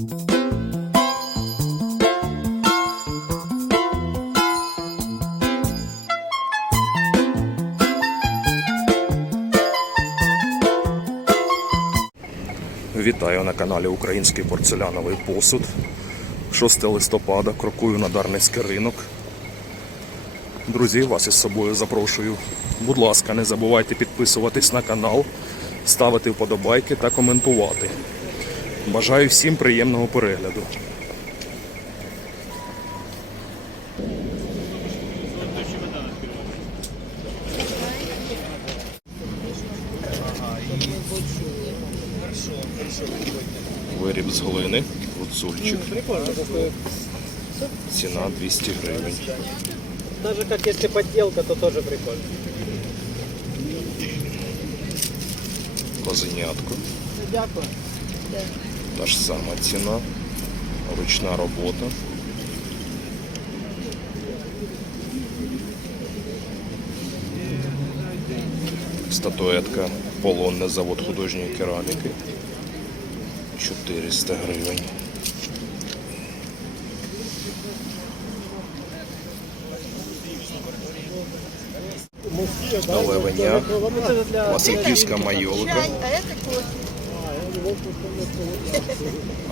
Вітаю на каналі Український порцеляновий посуд. 6 листопада крокую на Дарницький ринок. Друзі, вас із собою запрошую. Будь ласка, не забувайте підписуватись на канал, ставити вподобайки та коментувати. Бажаю всім приємного перегляду. Виріб з глини, гуцульчик. Ціна 200 гривень. Даже как если подделка, то тоже прикольно. Козенятко. Дякую. Та ж сама ціна. Ручна робота. Статуетка полонне завод художньої кераміки. 400 гривень. Это для... Васильківська майолика. Чай, а это кофе.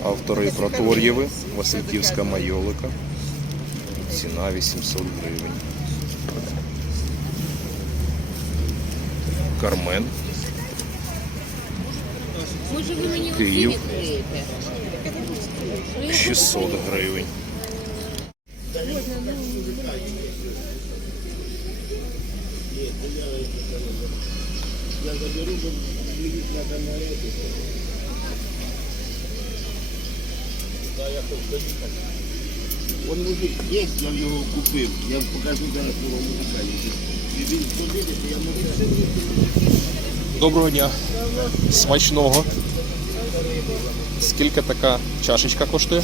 Автори Протор'єви, Васильківська майолика. Ціна 800 гривень. Кармен. Може ви мені Київ. оці відкриєте? 600 гривень. Он мужик є, я його купив. Я покажу зараз його мужика. Він подивиться, я можу. Доброго дня. Смачного. Скільки така чашечка коштує?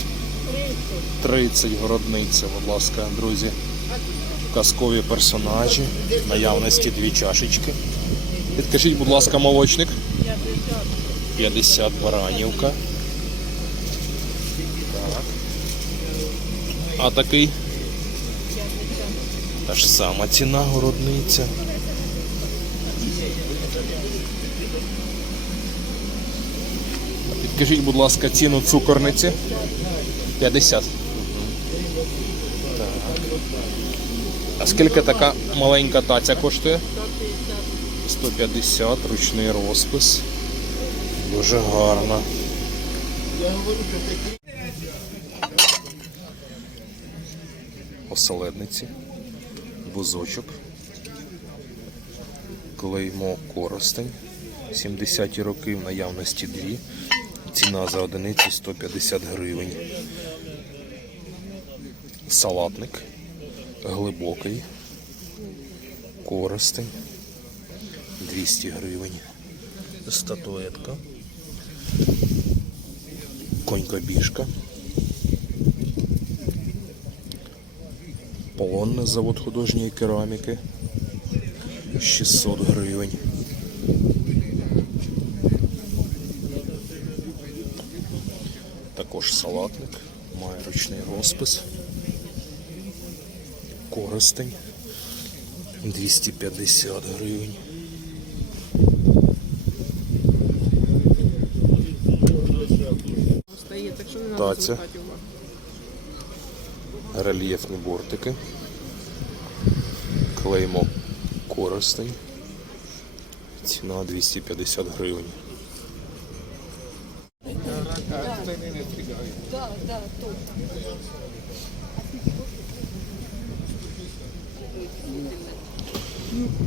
30 городниця, будь ласка, друзі. Казкові персонажі. В Наявності дві чашечки. Підкажіть, будь ласка, молочник. 50 баранівка. А такий? Та ж сама ціна городниця. Підкажіть, будь ласка, ціну цукорниці. 50. Так. А скільки така маленька таця коштує? 150, ручний розпис. Дуже гарно. Оселедниці, вузочок, клеймо коростень. 70-ті роки в наявності дві. Ціна за одиницю 150 гривень. Салатник глибокий. Коростень 200 гривень. Статуетка. Конька біжка. Завод художньої кераміки. 600 гривень. Також салатник, має ручний розпис. Користень 250 гривень. Таця. Рельєфні бортики. Клеймо Користень. Ціна 250 гривень.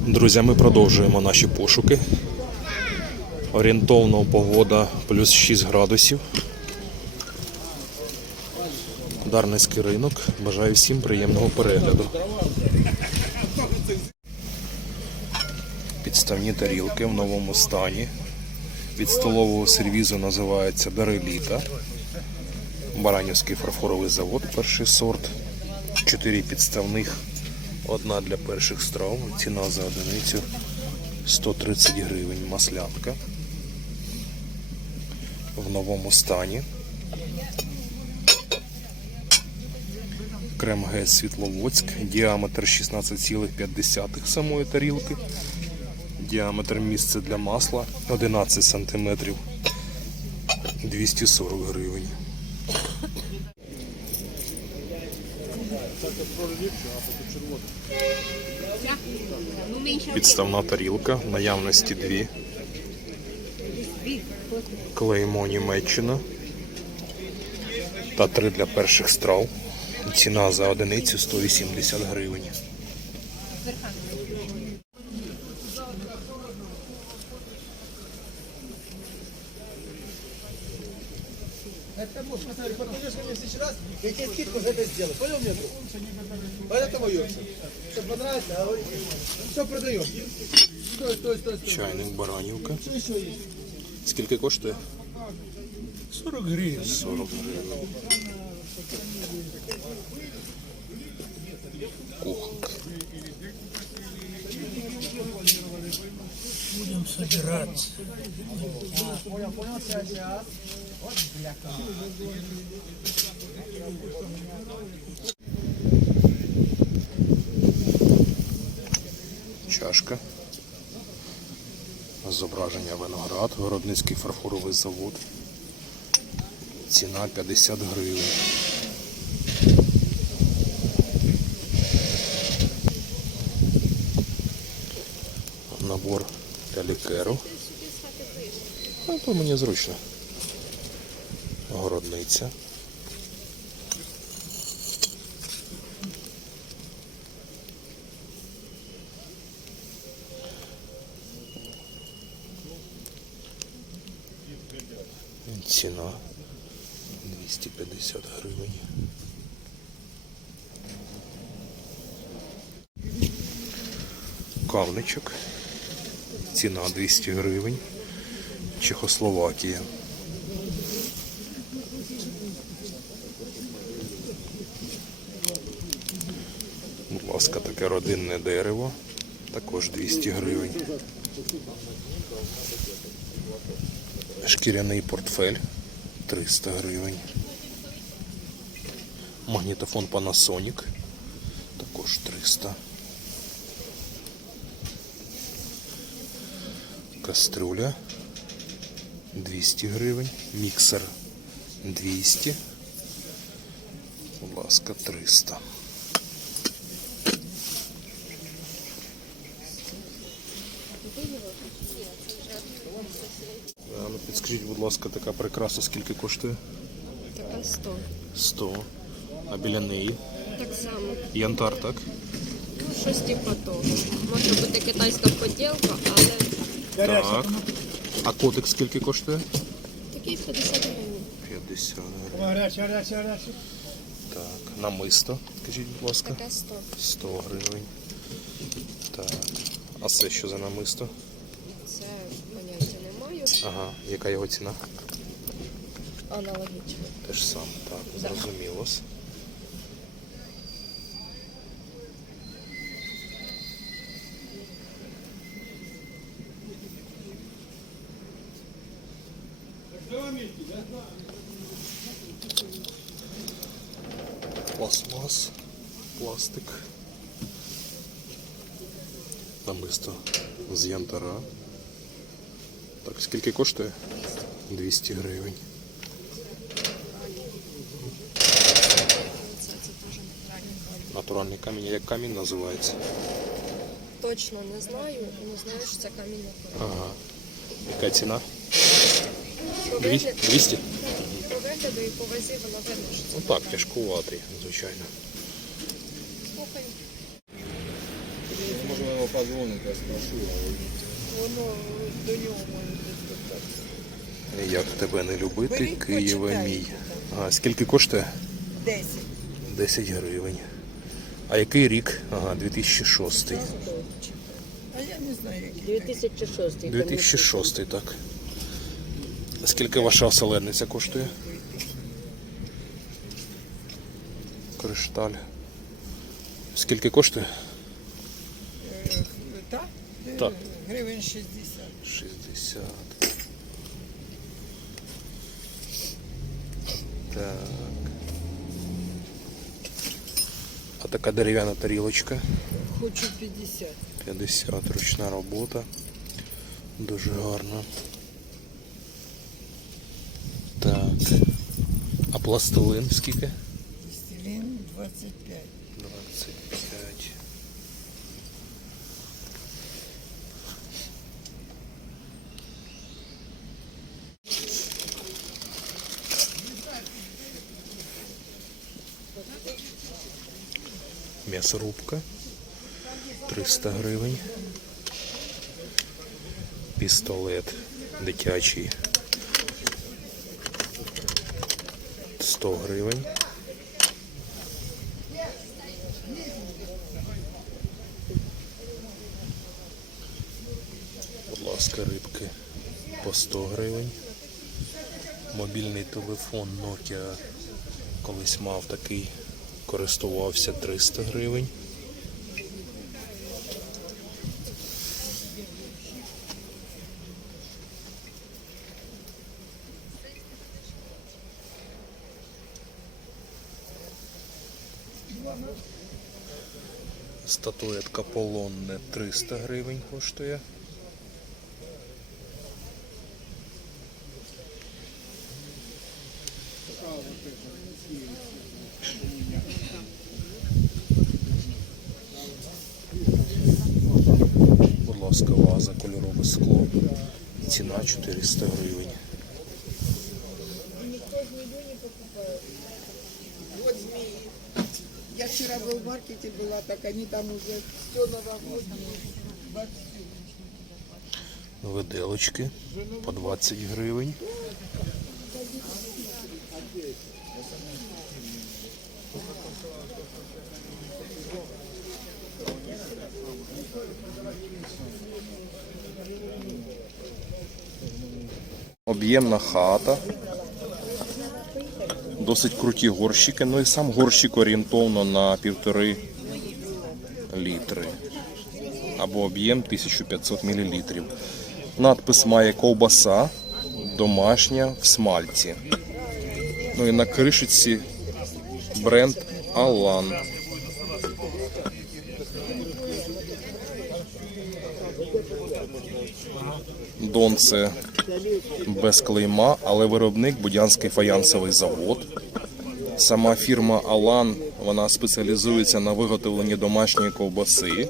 Друзі, ми продовжуємо наші пошуки. Орієнтовно погода плюс 6 градусів. Дарницький ринок. Бажаю всім приємного перегляду. Підставні тарілки в новому стані. Від столового сервізу називається Дареліта. Баранівський фарфоровий завод, перший сорт. Чотири підставних. Одна для перших страв. Ціна за одиницю 130 гривень. Маслянка. В новому стані. Крем ГЕС Світловодськ, діаметр 16,5 самої тарілки. Діаметр місце для масла 11 см. 240 гривень. Підставна тарілка, наявності дві. Клеймо Німеччина. Та три для перших страв. Ціна за одиницю 180 гривень. я тебе скидку за это сделаю. Понял мне, друг? Поэтому моё все. Что понравится, а говори. Все продаем. Стой, стой, стой, стой. Чайник Баранівка. Что еще есть? Скільки коштує? 40 гривен. 40 гривень. Кухонка. Собираться. Чашка. Зображення виноград, виробницький фарфоровий завод. Ціна 50 гривень. Набор лікеру. Ну, то мені зручно. Городниця. Ціна 250 гривень. Кавничок. Ціна 200 гривень. Чехословакія. Будь ласка, таке родинне дерево. Також 200 гривень. Шкіряний портфель 300 гривень. Магнітофон Panasonic також 300. Кастрюля 200 гривень. Міксер 200. Будь ласка, 300. А, ну, Підскажіть, будь ласка, така прикраса скільки коштує? така 100. 100. А біля неї? Так само. Янтар, так? Ну, щось типу того. Може бути китайська поділка, але Так. А котик скільки коштує? такий 50 гривень. 50 гривень. Горячий, горячий, горячий. Так. Намисто, скажіть, будь ласка. Така 100. 100 гривень. Так. А це що за намисто? Це поняття не маю. Ага. Яка його ціна? Аналогічно. Те ж саме, так, зрозуміло. Пластмас, пластик. Намисто з янтара. Так, скільки коштує? 200 гривень. Це, це теж натуральний камінь. Натуральний камінь, як камінь називається? Точно не знаю, не знаю, що це камінь натуральний. Ага. Яка ціна? По Дві- вигляду, 200? по вигляду і по вазі воно видно, що це Ну так, тяжкуватий, звичайно. слухаю. Може його позвонити, я спрошу. Воно до нього може бути. Як тебе не любити, Беріть, почитайте. мій. А скільки коштує? 10. 10 гривень. А який рік? Ага, 2006. А я не знаю, який. 2006. 2006, так. Скільки ваша оселедниця коштує? Кришталь. Скільки коштує? Е, Так? Так. Гривень 60. 60. Так. А така дерев'яна тарілочка. Хочу 50. 50 ручна робота. Дуже гарно. Так. А пластилин скільки? Пластилин 25. 25. М'ясорубка 300 гривень. Пістолет дитячий 100 гривень. Будь ласка, рибки по 100 гривень. Мобільний телефон Nokia колись мав такий, користувався 300 гривень. Статуетка полонне 300 гривень коштує. Будь ласка, ваза, кольорове скло. Ціна 400 гривень. Вот змеи. Я вчера был в маркете была, так они там уже все новогоднее. Виделочки по 20 гривень. Об'ємна хата. Досить круті горщики. Ну і сам горщик орієнтовно на півтори літри або об'єм 1500 мл. Надпис має ковбаса домашня в смальці. Ну і на кришиці бренд Алан. Донце без клейма, але виробник Будянський фаянсовий завод. Сама фірма Алан вона спеціалізується на виготовленні домашньої ковбаси.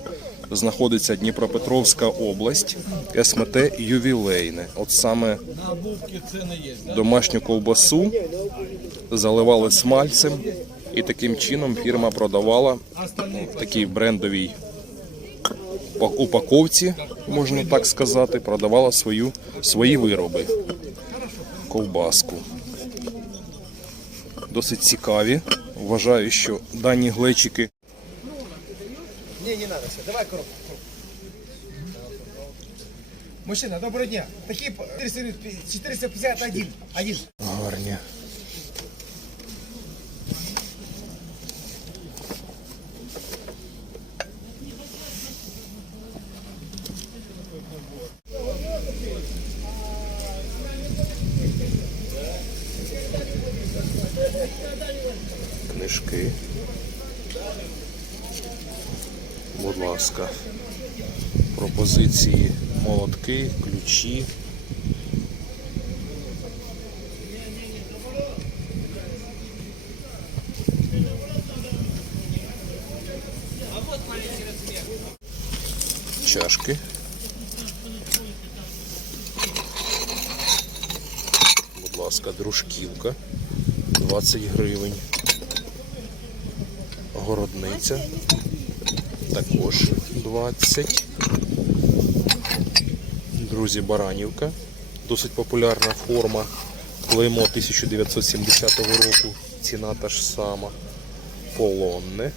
Знаходиться Дніпропетровська область, СМТ ювілейне. От саме домашню ковбасу заливали смальцем, і таким чином фірма продавала в такій брендовій упаковці, можна так сказати, продавала свою, свої вироби. Ковбаску досить цікаві. Вважаю, що дані глечики Не, не надо все. Давай коробку. Мужчина, доброго дня. Такие по- 451. Один. гарні. Книжки. Будь ласка. Пропозиції молотки, ключі. чашки. Будь ласка, дружківка 20 гривень. Городниця також 20. Друзі, Баранівка. Досить популярна форма. Клеймо 1970 року. Ціна та ж сама. Полонне.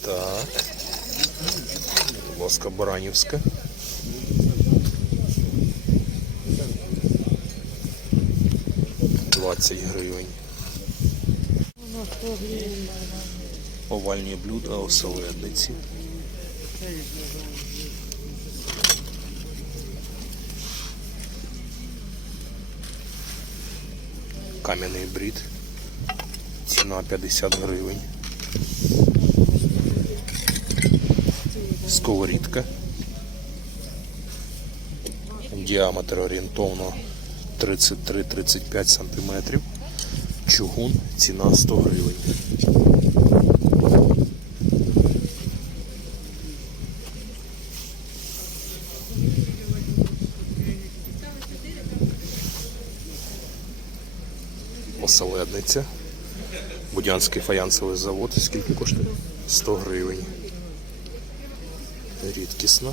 Так. Будь ласка, Баранівська. Двадцять гривень. Овальні блюда оселедниці. Кам'яний брід. Ціна 50 гривень. Сковорідка. Діаметр орієнтовно 33-35 см. Чугун, ціна 100 гривень. Оселедниця. Будянський фаянсовий завод. Скільки коштує? 100 гривень. Рідкісна.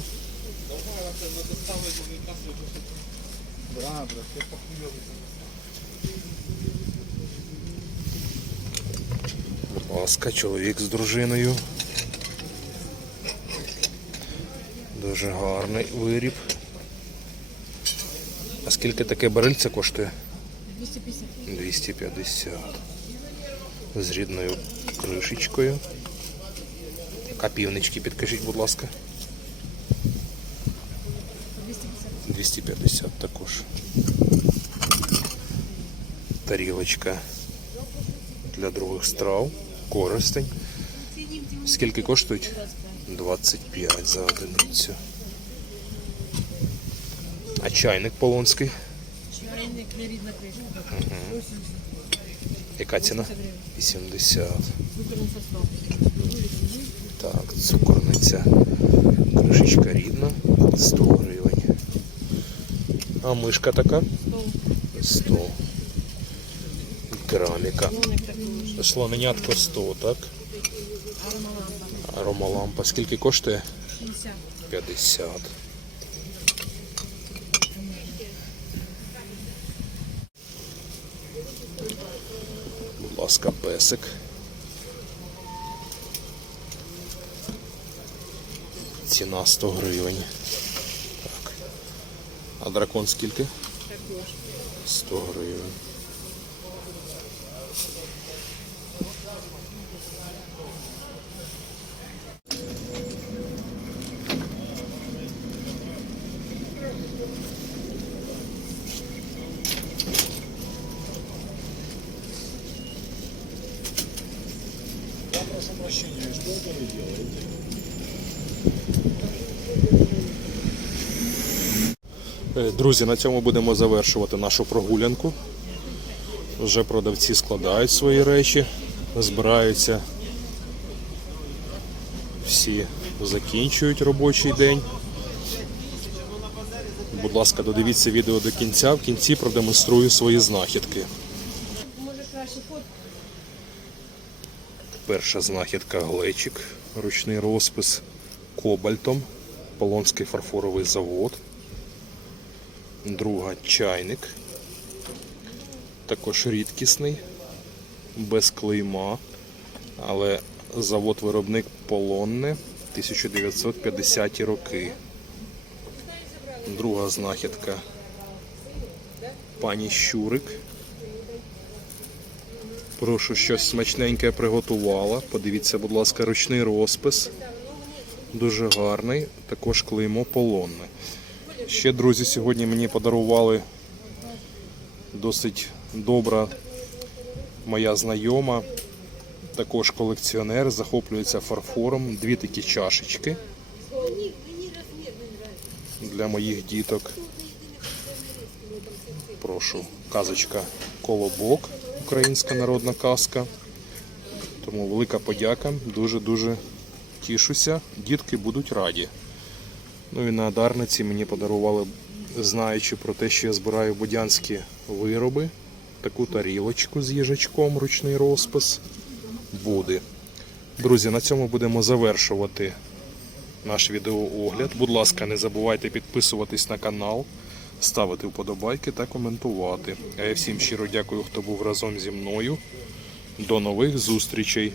Будь ласка, чоловік з дружиною. Дуже гарний виріб. А скільки таке барильце коштує? 250. 250. З рідною кришечкою. А півнички підкажіть, будь ласка. 250. 250 також. Тарілочка для других страв. Користень. Скільки коштують? 25 за одиницю. А чайник полонський? Кришка. Яка ціна? 80. Так, цукорниця. Кришечка рідна. 100 гривень. А мишка така? 100. Кераміка. Слоненятко 100, так? Аромалампа. Скільки коштує? 50. 50. Будь ласка, песик. Ціна 100 гривень. Так. А дракон скільки? 100 гривень. Друзі, на цьому будемо завершувати нашу прогулянку. Вже продавці складають свої речі, збираються. Всі закінчують робочий день. Будь ласка, додивіться відео до кінця. В кінці продемонструю свої знахідки. Перша знахідка глечик, ручний розпис кобальтом, Полонський фарфоровий завод. Друга чайник. Також рідкісний, без клейма, але завод-виробник Полонне 1950 роки. Друга знахідка. Пані Щурик. Прошу щось смачненьке приготувала. Подивіться, будь ласка, ручний розпис. Дуже гарний. Також клеймо полонне. Ще, друзі, сьогодні мені подарували досить добра моя знайома, також колекціонер, захоплюється фарфором. Дві такі чашечки для моїх діток. Прошу, казочка Колобок, українська народна казка. Тому велика подяка. Дуже-дуже тішуся. Дітки будуть раді. Ну і на Дарниці мені подарували, знаючи про те, що я збираю будянські вироби, таку тарілочку з їжачком, ручний розпис. Буде. Друзі, на цьому будемо завершувати наш відеоогляд. Будь ласка, не забувайте підписуватись на канал, ставити вподобайки та коментувати. А я всім щиро дякую, хто був разом зі мною. До нових зустрічей!